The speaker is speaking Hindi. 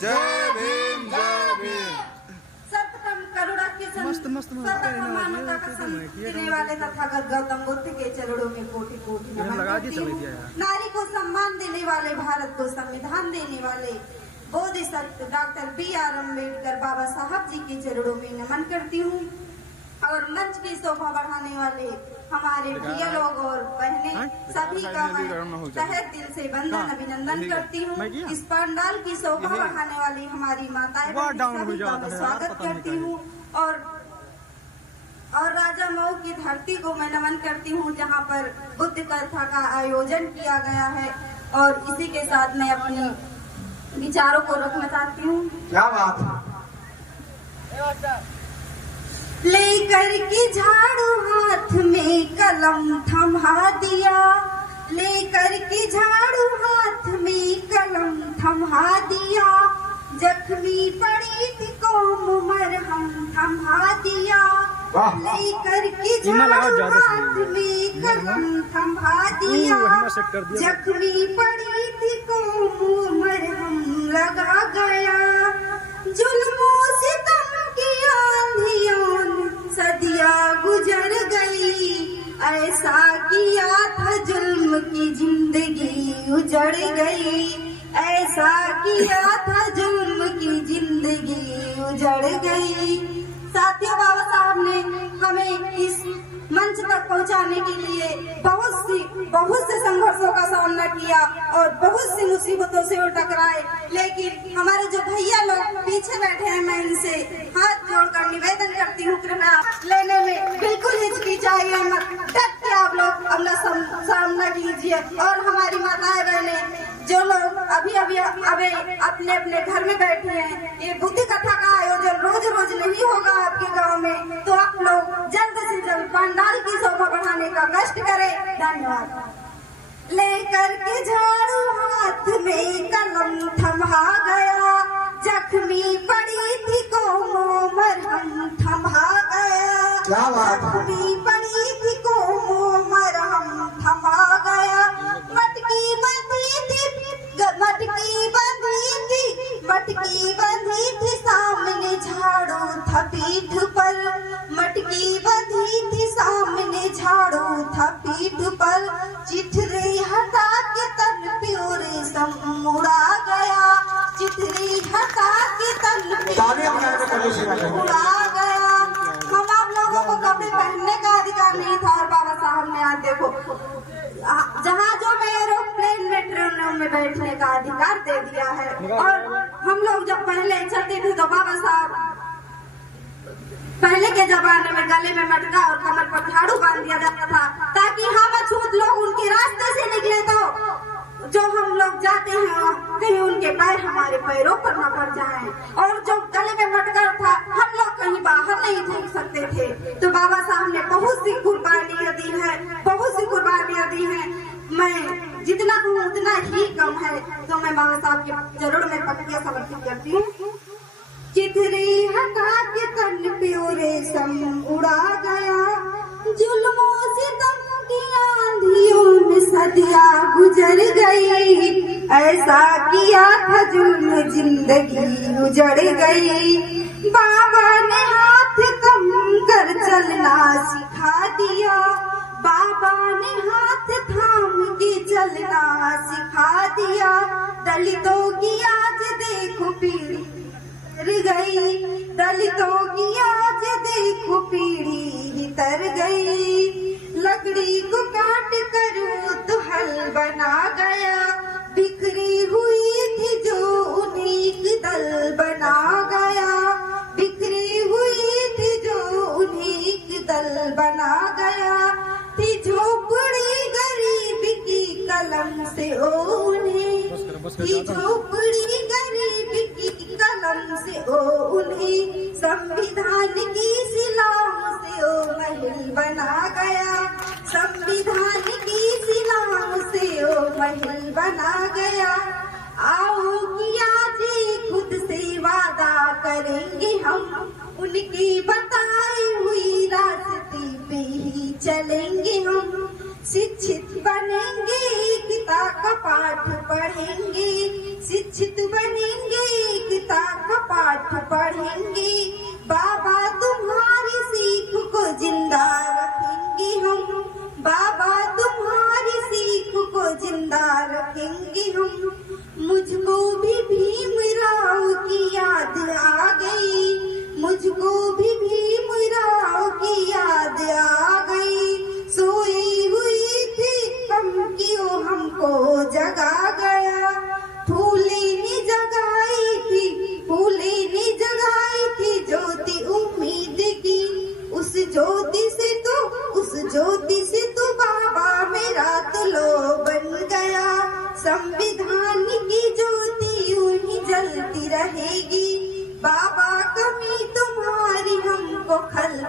जय भीम जय भीम। सत्यम करुणा के मानवता का संदेश देने वाले तथा गौतम बुद्ध के चरणों में कोटि कोटि नमन करती हूँ। नारी को सम्मान देने वाले, भारत को संविधान देने वाले बोधिसत्व डॉक्टर B.R. अम्बेडकर बाबा साहब जी के चरणों में नमन करती हूँ। और मंच की शोभा बढ़ाने वाले हमारे भैया लोग और बहनें सभी का मैं तहे दिल से वंदन अभिनंदन करती हूँ। इस पंडाल की शोभा बढ़ाने वाली हमारी माताएं सभी का मैं स्वागत करती हूँ। और राजा मऊ की धरती को मैं नमन करती हूँ, जहाँ पर बुद्ध कथा का आयोजन किया गया है। और इसी के साथ मैं अपनी विचारों को रखना चाहती हूँ। क्या बात है। लेकर के झाड़ू हाथ में कलम थमा दिया, लेकर के झाड़ू हाथ में कलम थमा दिया, जख्मी पड़ी थी कौम मरहम थमा दिया। लेकर के झाड़ू हाथ में कलम थमा दिया, जख्मी पड़ी थी कौम मरहम लगा गया। जुल्मों से की आंधियों सदिया गुजर गई, ऐसा किया था जुल्म की जिंदगी उजड़ गई, ऐसा किया था जुल्म की जिंदगी उजड़ गई। साथियों, बाबा साहब ने हमें इस मंच तक पहुंचाने के लिए बहुत से संघर्षों का सामना किया और बहुत सी मुसीबतों से वो टकराए। लेकिन हमारे जो भैया लोग पीछे बैठे हैं, मैं इनसे हाथ जोड़कर निवेदन करती हूँ, कृपया लेने में बिल्कुल हिचकिचाइए मत, डट के आप लोग अपना सामना कीजिए। और हमारी माताएं बहनें जो लोग अभी अपने अपने घर में बैठे हैं, ये बुद्धि कथा का आयोजन रोज रोज नहीं होगा आपके गाँव में, तो आप लोग जल्द से जल्द पंडाल की शोभा बढ़ाने का कष्ट करें। धन्यवाद। लेकर के झाड़ू हाथ में कलम थमा गया, जख्मी पड़ी थी कौमों मरहम थमा गया, जख्मी पड़ी थी कौमों मरहम थमा गया। मटकी बंधी थी सामने झाड़ू था पीठ पर, मटकी बंधी थी सामने झाड़ू था पीठ पर, चिथरी हटा के तन प्योरे सम उड़ा गया, चिथरी हटा के तन उड़ा गया। हम आप लोगों को कपड़े पहनने का अधिकार नहीं था और बाबा साहब ने आज देखो जहाजों में, एरोप्लेन में, ट्रेनों में बैठने का अधिकार दे दिया है। और हम लोग जब पहले चलते थे तो बाबा साहब पहले के जमाने में गले में मटका और कमर पर झाड़ू बांध दिया जाता था, ताकि हम अछूत लोग उनके रास्ते से निकले तो जो हम लोग जाते हैं कहीं उनके पैर हमारे पैरों पर न पड़ जाएं। और जो गले में मटका था, हम लोग कहीं बाहर नहीं फेंक सकते थे। तो बाबा साहब ने बहुत सी कुर्बानियां दी है, बहुत सी कुर्बानियां दी हैं। मैं जितना हूँ उतना ही कम है, तो मैं बाबा साहब के चरणों में पत्तियां समर्पित करती हूँ। चिथरी हटा के तन प्योरे सम उड़ा गया, जुल्मों से दम की आंधियों में सदिया गुजर गई, ऐसा किया था जुल्म जिंदगी उजड़ गई। बाबा ने हाथ कम कर चलना सिखा दिया, बाबा ने हाथ थाम के चलना सिखा दिया। दलितों की आज देखो पीढ़ी गई, दलितों की आज देखो पीढ़ी ही तर गई। लकड़ी को काट कर वो तो हल बना गया, बिखरी हुई थी जो उन्हीं दल बना गया, बिखरी हुई थी जो उन्हीं दल बना गया। थी झोपड़ी गरीब की कलम से ओ उन्हें, थी झोपड़ी गरीब की कलम से ओ उन्हें, संविधान की शिलाओं से ओ महल बना गया, संविधान की शिलाओं से ओ महल बना गया। आओ किया जी खुद से वादा करेंगे हम, उनकी बताई हुई रास्ते पे ही चलेंगे हम। शिक्षित बनेंगे, गीता का पाठ पढ़ेंगे, शिक्षित बनेंगे, पाठ पढ़ेंगे, बाबा तुम्हारी सीख को जिंदा रखेंगे हम, बाबा तुम्हारी सीख को जिंदा रखेंगे हम। मुझको भी भीमराव की याद आ गई, मुझको भी भीमराव की याद आ गई। सोई हुई थी हम क्यों हमको जगा गया, फूले ने जगाई थी, फूले ने जगाई थी ज्योति उम्मीद की। उस ज्योति से तो बाबा मेरा तो लो बन गया। संविधान की ज्योति यूं ही जलती रहेगी, बाबा कमी तुम्हारी हमको खल